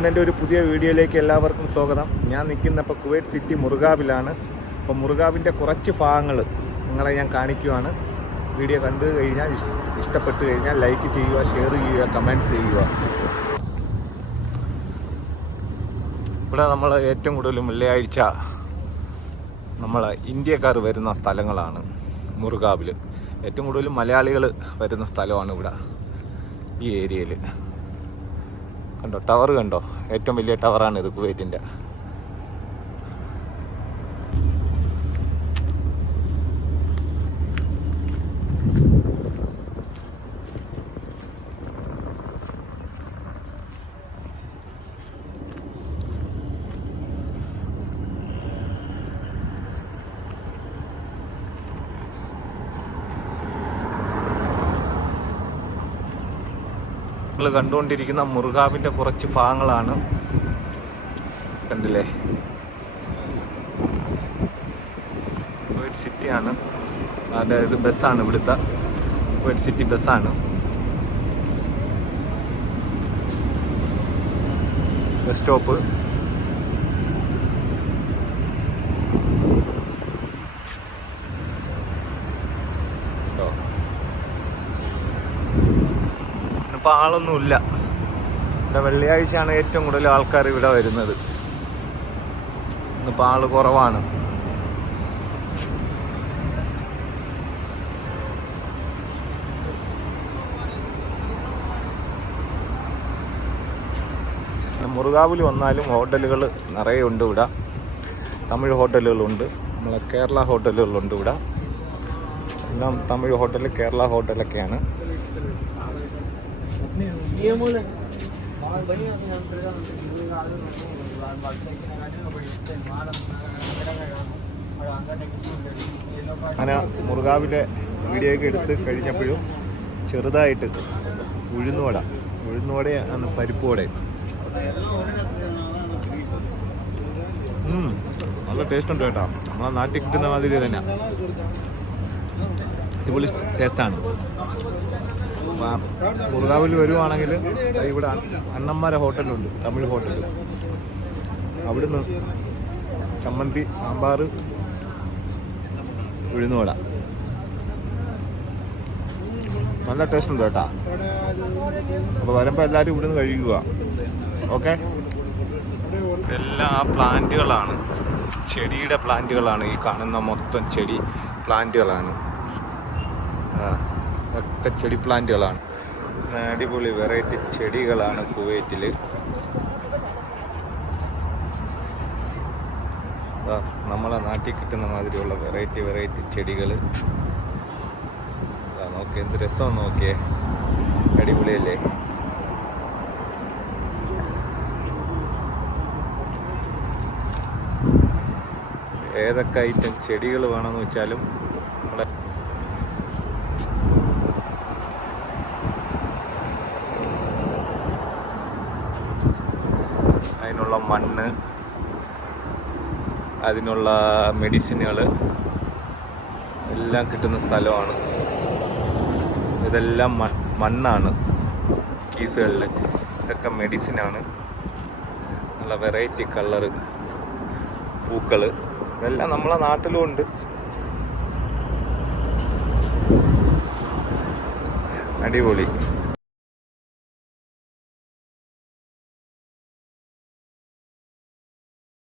ഇന്നെൻ്റെ ഒരു പുതിയ വീഡിയോയിലേക്ക് എല്ലാവർക്കും സ്വാഗതം. ഞാൻ നിൽക്കുന്നപ്പോൾ കുവൈറ്റ് സിറ്റി മുറുഗാബിലാണ്. അപ്പോൾ മുറുഗാബിൻ്റെ കുറച്ച് ഭാഗങ്ങൾ നിങ്ങളെ ഞാൻ കാണിക്കുവാണ്. വീഡിയോ കണ്ടു കഴിഞ്ഞാൽ ഇഷ്ടപ്പെട്ട് കഴിഞ്ഞാൽ ലൈക്ക് ചെയ്യുക, ഷെയർ ചെയ്യുക, കമൻറ്റ്സ് ചെയ്യുക. ഇവിടെ നമ്മൾ ഏറ്റവും കൂടുതൽ വെള്ളിയാഴ്ച നമ്മൾ ഇന്ത്യക്കാർ വരുന്ന സ്ഥലങ്ങളാണ് മുറുഗാബിൽ. ഏറ്റവും കൂടുതൽ മലയാളികൾ വരുന്ന സ്ഥലമാണ് ഇവിടെ ഈ ഏരിയയിൽ. കണ്ടോ, ടവർ കണ്ടോ? ഏറ്റവും വലിയ ടവറാണ് ഇത് കുവൈറ്റിൻ്റെ. നിങ്ങൾ കണ്ടുകൊണ്ടിരിക്കുന്ന മുറുഗാബിൻ്റെ കുറച്ച് ഭാഗങ്ങളാണ്. കണ്ടില്ലേ, കുവൈറ്റ് സിറ്റിയാണ്. അതായത് ബസ്സാണ്, ഇവിടുത്തെ കുവൈറ്റ് സിറ്റി ബസ്സാണ്. Bus stop. ഇപ്പോൾ ആളൊന്നുമില്ല. ഇവിടെ വെള്ളിയാഴ്ചയാണ് ഏറ്റവും കൂടുതൽ ആൾക്കാർ ഇവിടെ വരുന്നത്. ഇന്നിപ്പോൾ ആൾ കുറവാണ്. മുറുഗാബിൽ വന്നാലും ഹോട്ടലുകൾ നിറയെ ഉണ്ട് ഇവിടെ. തമിഴ് ഹോട്ടലുകളുണ്ട്, നമ്മളെ കേരള ഹോട്ടലുകളുണ്ട് ഇവിടെ. എല്ലാം തമിഴ് ഹോട്ടൽ, കേരള ഹോട്ടലൊക്കെയാണ്. അങ്ങനെ മുറുഗാബിലെ വീഡിയോ ഒക്കെ എടുത്ത് കഴിഞ്ഞപ്പോഴും ചെറുതായിട്ട് ഉഴുന്നുവടയാണ്, പരിപ്പ് വടയും. നല്ല ടേസ്റ്റ് ഉണ്ട് കേട്ടോ. നമ്മളെ നാട്ടിൽ കിട്ടുന്ന മാതിരി തന്നെ അടിപൊളി ടേസ്റ്റാണ്. മുറുഗാബിൽ വരുവാണെങ്കിൽ ഇവിടെ അണ്ണന്മാരെ ഹോട്ടലുണ്ട്, തമിഴ് ഹോട്ടൽ. അവിടുന്ന് ചമ്മന്തി, സാമ്പാർ, ഉഴുന്നുവട നല്ല ടേസ്റ്റ് ഉണ്ട് കേട്ടോ. അപ്പോൾ വരുമ്പോൾ എല്ലാവരും ഇവിടുന്ന് കഴിക്കുക. ഓക്കെ. ഇതെല്ലാം ആ പ്ലാന്റുകളാണ്, ചെടിയുടെ പ്ലാന്റുകളാണ്. ഈ കാണുന്ന മൊത്തം ചെടി പ്ലാന്റുകളാണ്. ഒക്കെ ചെടി പ്ലാന്റുകളാണ്. അടിപൊളി വെറൈറ്റി ചെടികളാണ് കുവൈറ്റിൽ. നമ്മളെ നാട്ടിൽ കിട്ടുന്ന മാതിരിയുള്ള വെറൈറ്റി ചെടികൾ. നോക്കിയേ, എന്ത് രസം നോക്കിയേ, അടിപൊളിയല്ലേ? ഏതൊക്കെ ഐറ്റം ചെടികൾ വേണമെന്ന് വെച്ചാലും നമ്മുടെ അതിനുള്ള മണ്ണ്, അതിനുള്ള മെഡിസിനുകൾ എല്ലാം കിട്ടുന്ന സ്ഥലമാണ്. ഇതെല്ലാം മണ്ണാണ് കീസുകളിൽ. ഇതൊക്കെ മെഡിസിനാണ്. നല്ല വെറൈറ്റി കളറ് പൂക്കൾ ഇതെല്ലാം നമ്മളെ നാട്ടിലും ഉണ്ട്. അടിപൊളി.